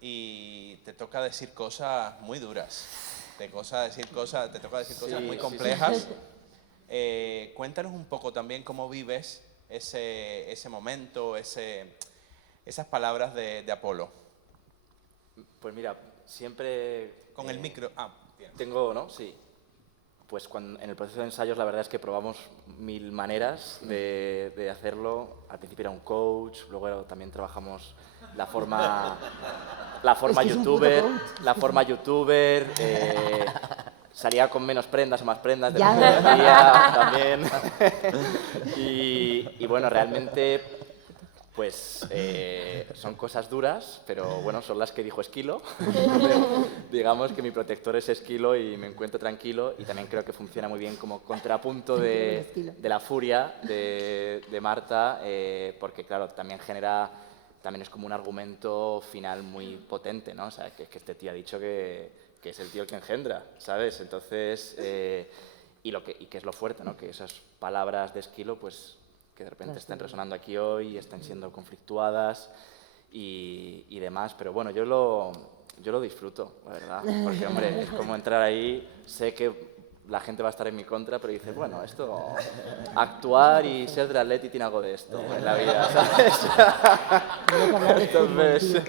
y te toca decir cosas muy duras, te toca decir cosas muy complejas. Cuéntanos un poco también cómo vives ese momento, esas palabras de Apolo. Pues mira, siempre... Con el micro... bien. Tengo, ¿no? Sí. Pues en el proceso de ensayos la verdad es que probamos 1000 maneras de hacerlo. Al principio era un coach, luego también trabajamos la forma youtuber, salía con menos prendas o más prendas, día también. y bueno, realmente pues son cosas duras, pero bueno, son las que dijo Esquilo. Digamos que mi protector es Esquilo y me encuentro tranquilo, y también creo que funciona muy bien como contrapunto de la furia de Marta, porque claro, también es como un argumento final muy potente, ¿no? O sea, que este tío ha dicho que es el tío el que engendra, ¿sabes? Entonces, y que es lo fuerte, ¿no? Que esas palabras de Esquilo, pues que de repente estén resonando aquí hoy y estén siendo conflictuadas y demás, pero bueno, yo lo disfruto, la verdad, porque hombre, es como entrar ahí, sé que la gente va a estar en mi contra, pero dices, bueno, esto, actuar y ser del Atleti tiene algo de esto en la vida, ¿sabes? Entonces...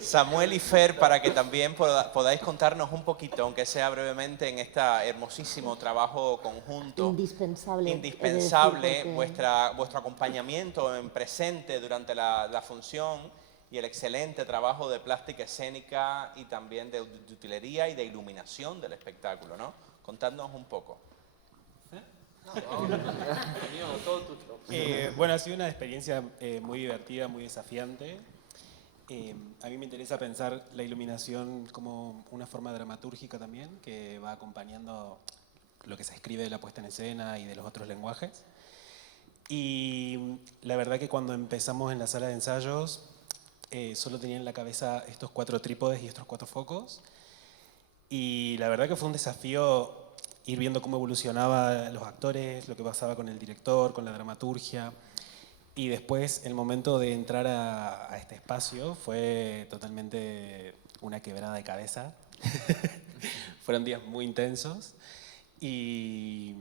Samuel y Fer, para que también podáis contarnos un poquito, aunque sea brevemente, en este hermosísimo trabajo conjunto. Indispensable. Indispensable, vuestro acompañamiento en presente durante la función y el excelente trabajo de plástica escénica y también de utilería y de iluminación del espectáculo, ¿no? Contadnos un poco. Bueno, ha sido una experiencia muy divertida, muy desafiante. A mí me interesa pensar la iluminación como una forma dramatúrgica también, que va acompañando lo que se escribe de la puesta en escena y de los otros lenguajes. Y la verdad que cuando empezamos en la sala de ensayos, solo tenía en la cabeza estos 4 trípodes y estos 4 focos. Y la verdad que fue un desafío ir viendo cómo evolucionaban los actores, lo que pasaba con el director, con la dramaturgia. Y después el momento de entrar a este espacio fue totalmente una quebrada de cabeza. Fueron días muy intensos. Y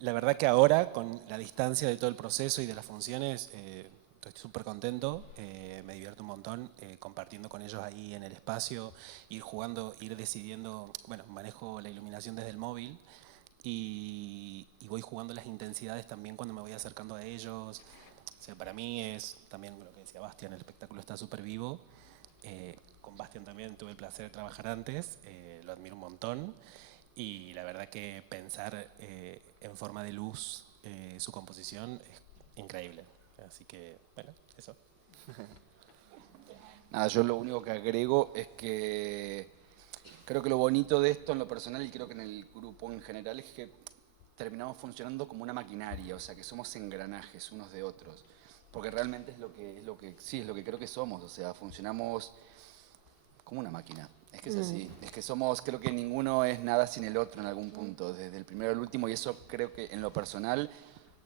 la verdad que ahora, con la distancia de todo el proceso y de las funciones, estoy súper contento, me divierto un montón compartiendo con ellos ahí en el espacio, ir jugando, ir decidiendo, bueno, manejo la iluminación desde el móvil y voy jugando las intensidades también cuando me voy acercando a ellos. O sea, para mí es también lo que decía Bastián, el espectáculo está súper vivo. Con Bastián también tuve el placer de trabajar antes, lo admiro un montón y la verdad que pensar en forma de luz su composición es increíble. Así que, bueno, eso. Nada, yo lo único que agrego es que creo que lo bonito de esto en lo personal y creo que en el grupo en general es que terminamos funcionando como una maquinaria, o sea, que somos engranajes unos de otros, porque realmente es lo que creo que somos, o sea, funcionamos como una máquina. Es que es así, es que creo que ninguno es nada sin el otro en algún punto, desde el primero al último, y eso creo que en lo personal,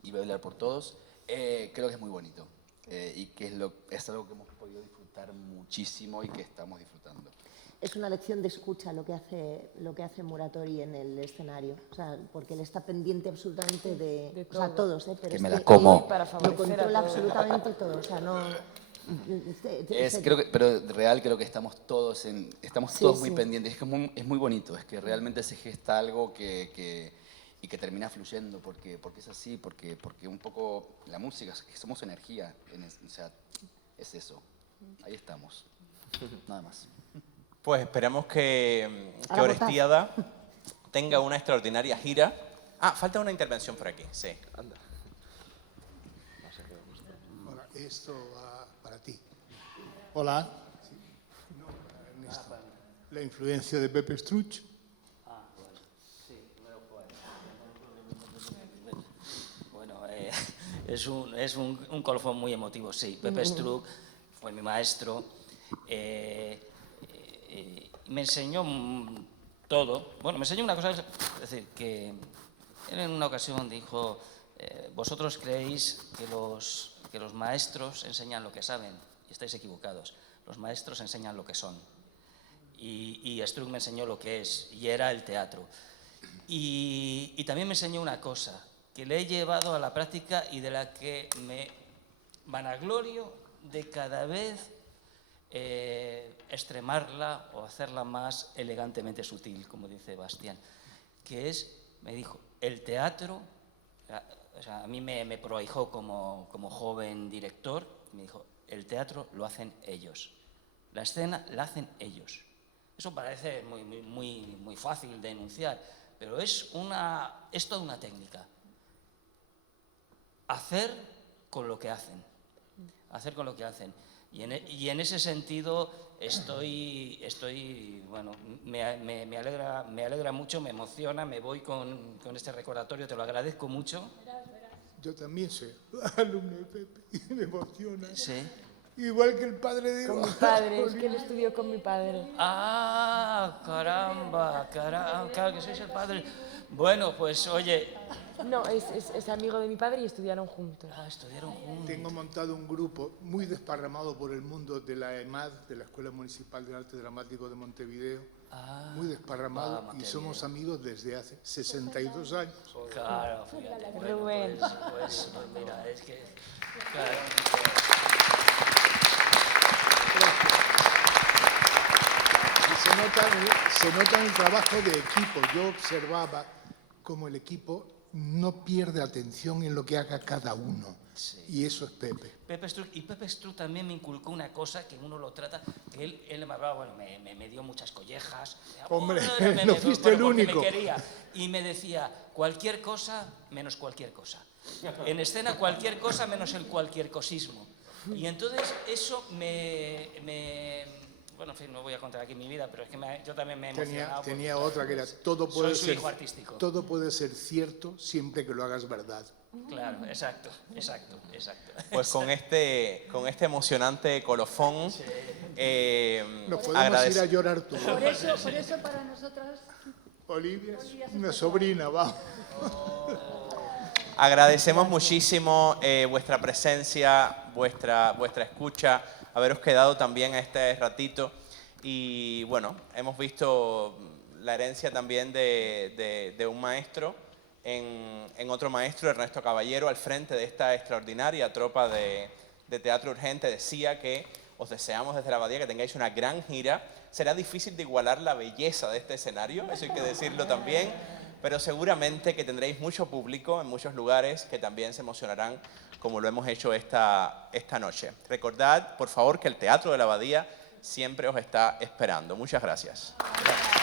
y voy a hablar por todos, creo que es muy bonito y que es algo que hemos podido disfrutar muchísimo y que estamos disfrutando. Es una lección de escucha lo que hace Muratori en el escenario, o sea, porque él está pendiente absolutamente de o sea, todos, pero que es me la que como. lo controla absolutamente todo, o sea, no... Pero real creo que estamos todos muy pendientes, es que es muy bonito, es que realmente se gesta algo y que termina fluyendo, porque es así, porque un poco la música, es que somos energía, o sea, es eso, ahí estamos, nada más. Pues esperamos que Orestiada tenga una extraordinaria gira. Falta una intervención por aquí, sí. Anda. Hola, esto va para ti. Hola. No, para Ernesto. La influencia de Pepe Struch. Bueno, es un colofón muy emotivo, sí. Pepe Struch fue mi maestro. Me enseñó todo. Bueno, me enseñó una cosa, es decir, que él en una ocasión dijo, vosotros creéis que los maestros enseñan lo que saben, y estáis equivocados. Los maestros enseñan lo que son. Y Struch me enseñó lo que es, y era el teatro. Y también me enseñó una cosa, que le he llevado a la práctica y de la que me vanaglorio de cada vez extremarla o hacerla más elegantemente sutil, como dice Bastián, que es, me dijo, el teatro, o sea, a mí me prohijó como joven director, me dijo, el teatro lo hacen ellos, la escena la hacen ellos. Eso parece muy fácil de enunciar, pero es toda una técnica. Hacer con lo que hacen, hacer con lo que hacen. Y en ese sentido bueno, me alegra mucho, me emociona, me voy con este recordatorio, te lo agradezco mucho. Yo también soy alumno de Pepe y me emociona. Sí. igual que el padre de Con Iván. mi padre, es que él estudió con mi padre. Ah, caramba, claro que sois el padre. Bueno, pues oye... No, es amigo de mi padre y estudiaron juntos. Ah, estudiaron juntos. Tengo montado un grupo muy desparramado por el mundo de la EMAD, de la Escuela Municipal de Arte Dramático de Montevideo. Muy desparramado y somos amigos desde hace 62 años. Claro, fíjate. Rubén. Pues mira, es que... Claro. Y se nota el trabajo de equipo. Yo observaba cómo el equipo no pierde atención en lo que haga cada uno. Sí. Y eso es Pepe. Pepe Struck también me inculcó una cosa que uno lo trata, que él me hablaba, bueno, me dio muchas collejas. Hombre, no fuiste el único. Me quería, y me decía, cualquier cosa menos cualquier cosa. En escena cualquier cosa menos el cualquier cosismo. Y entonces eso bueno, en fin, no voy a contar aquí mi vida, pero es que yo también me he emocionado. Tenía otra que era, todo puede soy su hijo artístico. Todo puede ser cierto siempre que lo hagas verdad. Claro, exacto. Pues con este emocionante colofón, sí. Nos podemos ir a llorar tú. Por eso para nosotras... Olivia es una sobrina, vamos. Agradecemos muchísimo vuestra presencia, vuestra escucha, haberos quedado también a este ratito y bueno, hemos visto la herencia también de un maestro en otro maestro, Ernesto Caballero, al frente de esta extraordinaria tropa de teatro urgente. Decía que os deseamos desde la Abadía que tengáis una gran gira. Será difícil de igualar la belleza de este escenario, eso hay que decirlo también, pero seguramente que tendréis mucho público en muchos lugares que también se emocionarán como lo hemos hecho esta noche. Recordad, por favor, que el Teatro de la Abadía siempre os está esperando. Muchas gracias. Gracias.